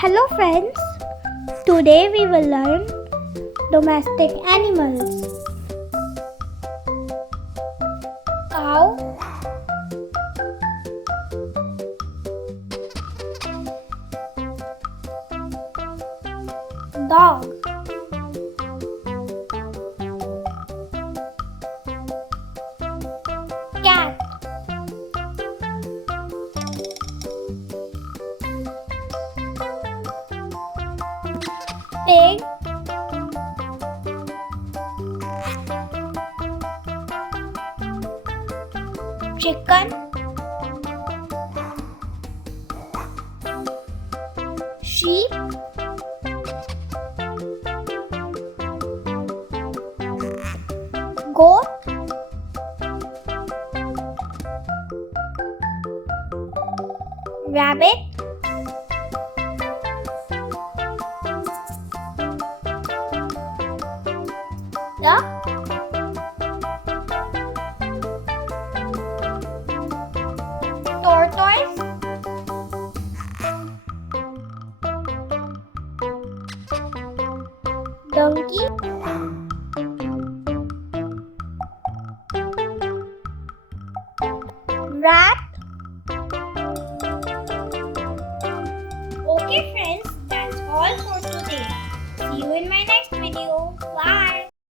Hello friends, today we will learn domestic animals. Cow, dog, cat, pig, chicken, sheep, goat, rabbit, duck, tortoise, donkey, rat. Okay friends, that's all for today. See you in my next video.